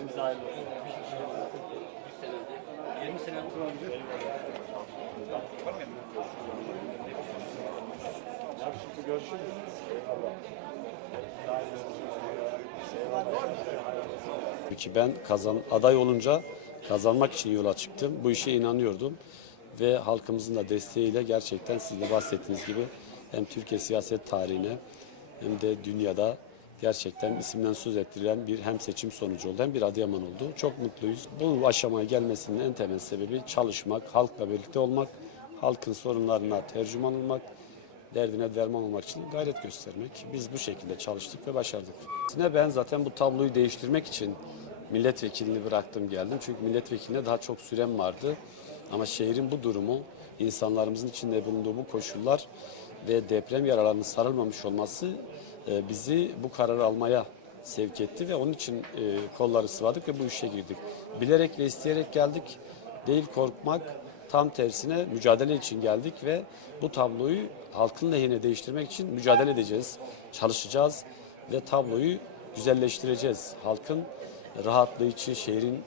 İmza hayırlı olsun. 20 sene olabilir. Yakışıklı görüşürüz. ki ben kazan aday olunca kazanmak için yola çıktım. Bu işe inanıyordum ve halkımızın da desteğiyle gerçekten sizin de bahsettiğiniz gibi hem Türkiye siyaset tarihine hem de dünyada gerçekten isimden söz ettirilen bir hem seçim sonucu oldu hem bir Adıyaman oldu. Çok mutluyuz. Bu aşamaya gelmesinin en temel sebebi çalışmak, halkla birlikte olmak, halkın sorunlarına tercüman olmak, derdine derman olmak için gayret göstermek. Biz bu şekilde çalıştık ve başardık. Aslında ben zaten bu tabloyu değiştirmek için milletvekilini bıraktım geldim. Çünkü milletvekiline daha çok sürem vardı. Ama şehrin bu durumu, insanlarımızın içinde bulunduğu bu koşullar ve deprem yaralarının sarılmamış olması e, bizi bu kararı almaya sevk etti ve onun için e, kolları sıvadık ve bu işe girdik. Bilerek ve isteyerek geldik. Değil korkmak, tam tersine mücadele için geldik ve bu tabloyu halkın lehine değiştirmek için mücadele edeceğiz, çalışacağız ve tabloyu güzelleştireceğiz. Halkın rahatlığı için, şehrin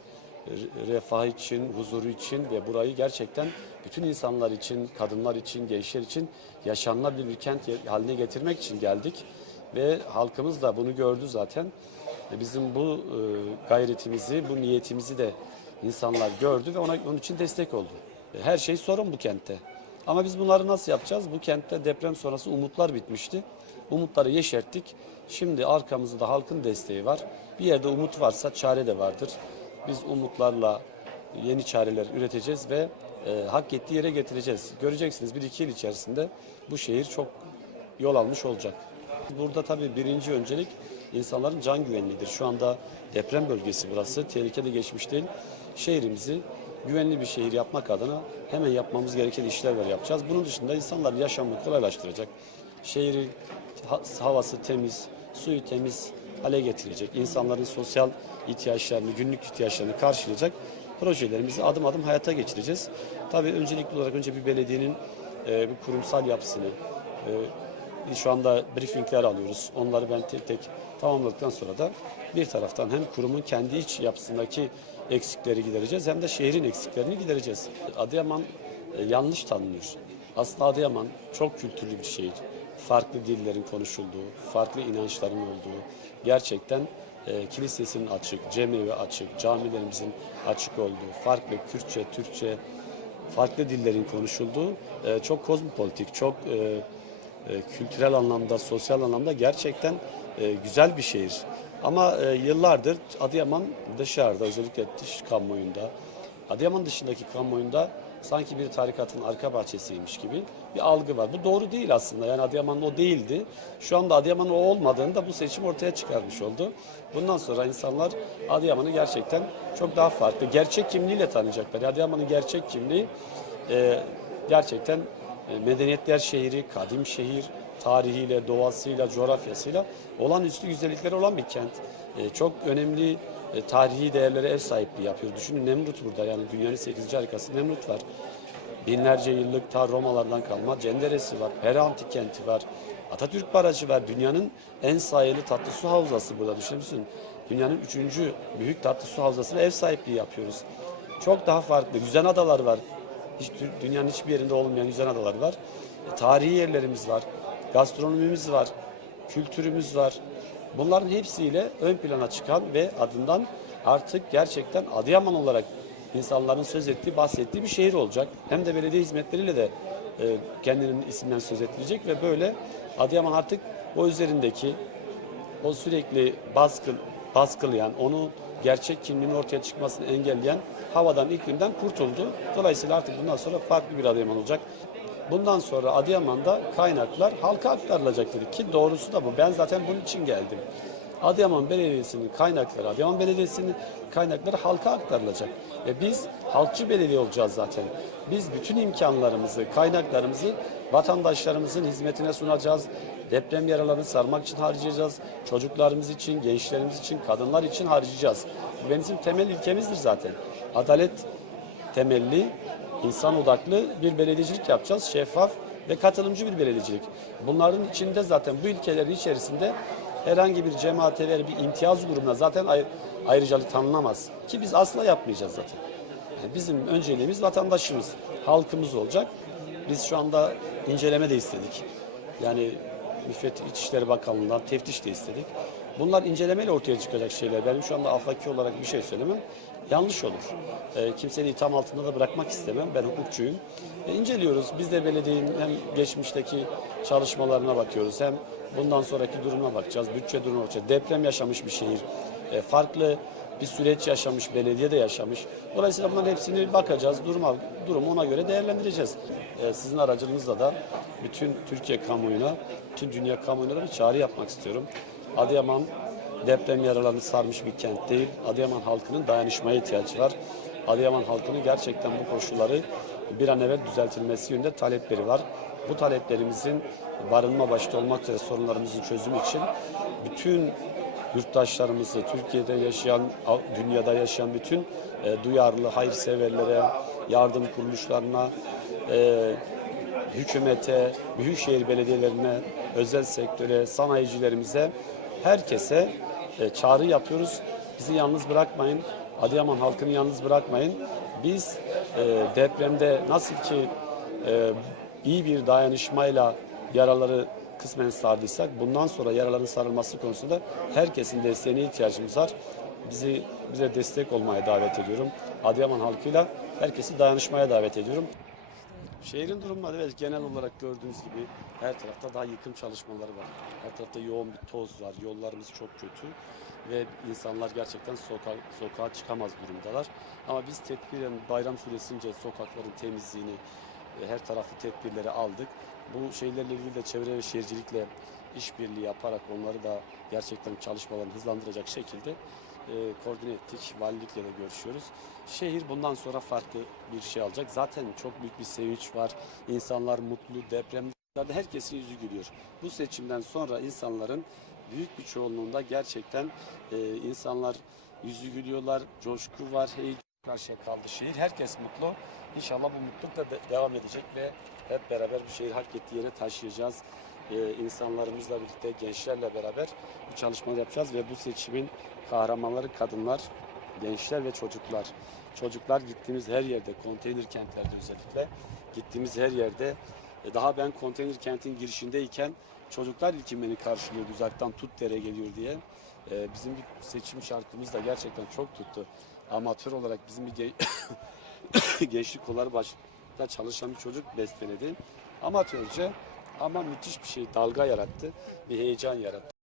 re- refahı için, huzuru için ve burayı gerçekten bütün insanlar için, kadınlar için, gençler için yaşanılabilir bir kent haline getirmek için geldik. Ve halkımız da bunu gördü zaten. E, Bizim bu e, gayretimizi, bu niyetimizi de insanlar gördü ve ona onun için destek oldu. E, Her şey sorun bu kentte. Ama biz bunları nasıl yapacağız? Bu kentte deprem sonrası umutlar bitmişti. Umutları yeşerttik. Şimdi arkamızda halkın desteği var. Bir yerde umut varsa çare de vardır. Biz umutlarla yeni çareler üreteceğiz ve e, hak ettiği yere getireceğiz. Göreceksiniz bir iki yıl içerisinde bu şehir çok yol almış olacak. Burada tabii birinci öncelik insanların can güvenliğidir. Şu anda deprem bölgesi burası. Tehlikede geçmiş değil. Şehrimizi güvenli bir şehir yapmak adına hemen yapmamız gereken işler var yapacağız. Bunun dışında insanların yaşamını kolaylaştıracak. Şehri ha- havası temiz, suyu temiz hale getirecek. İnsanların sosyal ihtiyaçlarını, günlük ihtiyaçlarını karşılayacak projelerimizi adım adım hayata geçireceğiz. Tabii öncelikli olarak önce bir belediyenin e, bir kurumsal yapısını, e, şu anda briefingler alıyoruz. Onları ben tek tek tamamladıktan sonra da bir taraftan hem kurumun kendi iç yapısındaki eksikleri gidereceğiz hem de şehrin eksiklerini gidereceğiz. Adıyaman e, yanlış tanınıyor. Aslında Adıyaman çok kültürlü bir şehir. Farklı dillerin konuşulduğu, farklı inançların olduğu, gerçekten e, kilisesinin açık, cemevi açık, camilerimizin açık olduğu, farklı Kürtçe, Türkçe, farklı dillerin konuşulduğu e, çok kozmopolitik, çok e, kültürel anlamda, sosyal anlamda gerçekten e, güzel bir şehir. Ama e, yıllardır Adıyaman dışarıda, özellikle dış kamuoyunda, Adıyaman dışındaki kamuoyunda sanki bir tarikatın arka bahçesiymiş gibi bir algı var. Bu doğru değil aslında. Yani Adıyaman o değildi. Şu anda Adıyaman o olmadığını da bu seçim ortaya çıkarmış oldu. Bundan sonra insanlar Adıyaman'ı gerçekten çok daha farklı, gerçek kimliğiyle tanıyacaklar. Adıyaman'ın gerçek kimliği e, gerçekten e, medeniyetler şehri, kadim şehir, tarihiyle, doğasıyla, coğrafyasıyla olağanüstü güzellikleri olan bir kent. E, çok önemli e, tarihi değerlere ev sahipliği yapıyor. Düşünün Nemrut burada yani dünyanın 8. harikası Nemrut var. Binlerce yıllık ta Romalardan kalma Cenderesi var, Pera Antik Kenti var, Atatürk Barajı var. Dünyanın en sayılı tatlı su havzası burada düşünürsün. Dünyanın üçüncü büyük tatlı su havzasına ev sahipliği yapıyoruz. Çok daha farklı. Yüzen adalar var. Hiç, dü- dünyanın hiçbir yerinde olmayan yüzen adalar var. E, tarihi yerlerimiz var. Gastronomimiz var. Kültürümüz var. Bunların hepsiyle ön plana çıkan ve adından artık gerçekten Adıyaman olarak insanların söz ettiği, bahsettiği bir şehir olacak. Hem de belediye hizmetleriyle de e, kendinin isminden söz ettirecek ve böyle Adıyaman artık o üzerindeki o sürekli baskı, baskılayan, onu gerçek kimliğinin ortaya çıkmasını engelleyen havadan, iklimden kurtuldu. Dolayısıyla artık bundan sonra farklı bir Adıyaman olacak. Bundan sonra Adıyaman'da kaynaklar halka aktarılacak dedik ki doğrusu da bu. Ben zaten bunun için geldim. Adıyaman Belediyesi'nin kaynakları, Adıyaman Belediyesi'nin kaynakları halka aktarılacak. E biz halkçı belediye olacağız zaten. Biz bütün imkanlarımızı, kaynaklarımızı vatandaşlarımızın hizmetine sunacağız. Deprem yaralarını sarmak için harcayacağız. Çocuklarımız için, gençlerimiz için, kadınlar için harcayacağız. Bu bizim temel ilkemizdir zaten. Adalet temelli, insan odaklı bir belediyecilik yapacağız. Şeffaf ve katılımcı bir belediyecilik. Bunların içinde zaten bu ilkelerin içerisinde herhangi bir cemaate veya bir imtiyaz grubuna zaten ay- ayrıcalık tanınamaz. Ki biz asla yapmayacağız zaten. Yani bizim önceliğimiz vatandaşımız, halkımız olacak. Biz şu anda inceleme de istedik. Yani Müfettiş İçişleri Bakanlığı'ndan teftiş de istedik. Bunlar incelemeyle ortaya çıkacak şeyler. Benim şu anda afaki olarak bir şey söylemem yanlış olur. E, kimseyi itham altında da bırakmak istemem. Ben hukukçuyum. E, inceliyoruz. Biz de belediyenin hem geçmişteki çalışmalarına bakıyoruz hem bundan sonraki durumuna bakacağız. Bütçe durumuna bakacağız. Deprem yaşamış bir şehir. E, farklı bir süreç yaşamış, belediye de yaşamış. Dolayısıyla bunların hepsini bakacağız, duruma, durumu ona göre değerlendireceğiz. Ee, sizin aracılığınızla da bütün Türkiye kamuoyuna, bütün dünya kamuoyuna da bir çağrı yapmak istiyorum. Adıyaman deprem yaralarını sarmış bir kent değil. Adıyaman halkının dayanışmaya ihtiyacı var. Adıyaman halkının gerçekten bu koşulları bir an evvel düzeltilmesi yönünde talepleri var. Bu taleplerimizin barınma başta olmak üzere sorunlarımızın çözümü için bütün yurttaşlarımızı, Türkiye'de yaşayan, dünyada yaşayan bütün e, duyarlı, hayırseverlere, yardım kuruluşlarına, e, hükümete, büyükşehir belediyelerine, özel sektöre, sanayicilerimize, herkese e, çağrı yapıyoruz. Bizi yalnız bırakmayın. Adıyaman halkını yalnız bırakmayın. Biz e, depremde nasıl ki e, iyi bir dayanışmayla yaraları kısmen sardıysak bundan sonra yaraların sarılması konusunda herkesin desteğine ihtiyacımız var. Bizi bize destek olmaya davet ediyorum. Adıyaman halkıyla herkesi dayanışmaya davet ediyorum. Şehrin durumları evet genel olarak gördüğünüz gibi her tarafta daha yıkım çalışmaları var. Her tarafta yoğun bir toz var. Yollarımız çok kötü ve insanlar gerçekten sokağa, sokağa çıkamaz durumdalar. Ama biz tedbiren bayram süresince sokakların temizliğini, e, her taraflı tedbirleri aldık. Bu şeylerle ilgili de çevre ve şehircilikle işbirliği yaparak onları da gerçekten çalışmalarını hızlandıracak şekilde e, koordine ettik. Valilikle de görüşüyoruz. Şehir bundan sonra farklı bir şey alacak. Zaten çok büyük bir sevinç var. İnsanlar mutlu, depremlerde herkesin yüzü gülüyor. Bu seçimden sonra insanların büyük bir çoğunluğunda gerçekten e, insanlar yüzü gülüyorlar, coşku var, heyecan karşıya kaldı şehir. Herkes mutlu. İnşallah bu mutluluk da de- devam edecek ve hep beraber bu şehir hak ettiği yere taşıyacağız. Ee, insanlarımızla birlikte, gençlerle beraber bu çalışmaları yapacağız ve bu seçimin kahramanları kadınlar, gençler ve çocuklar. Çocuklar gittiğimiz her yerde, konteyner kentlerde özellikle, gittiğimiz her yerde e, daha ben konteyner kentin girişindeyken çocuklar ilkin beni karşılıyordu uzaktan tut dere geliyor diye. Ee, bizim bir seçim şarkımız da gerçekten çok tuttu. Amatör olarak bizim bir ge- gençlik kolları başta çalışan bir çocuk besteledi. Amatörce ama müthiş bir şey dalga yarattı, bir heyecan yarattı.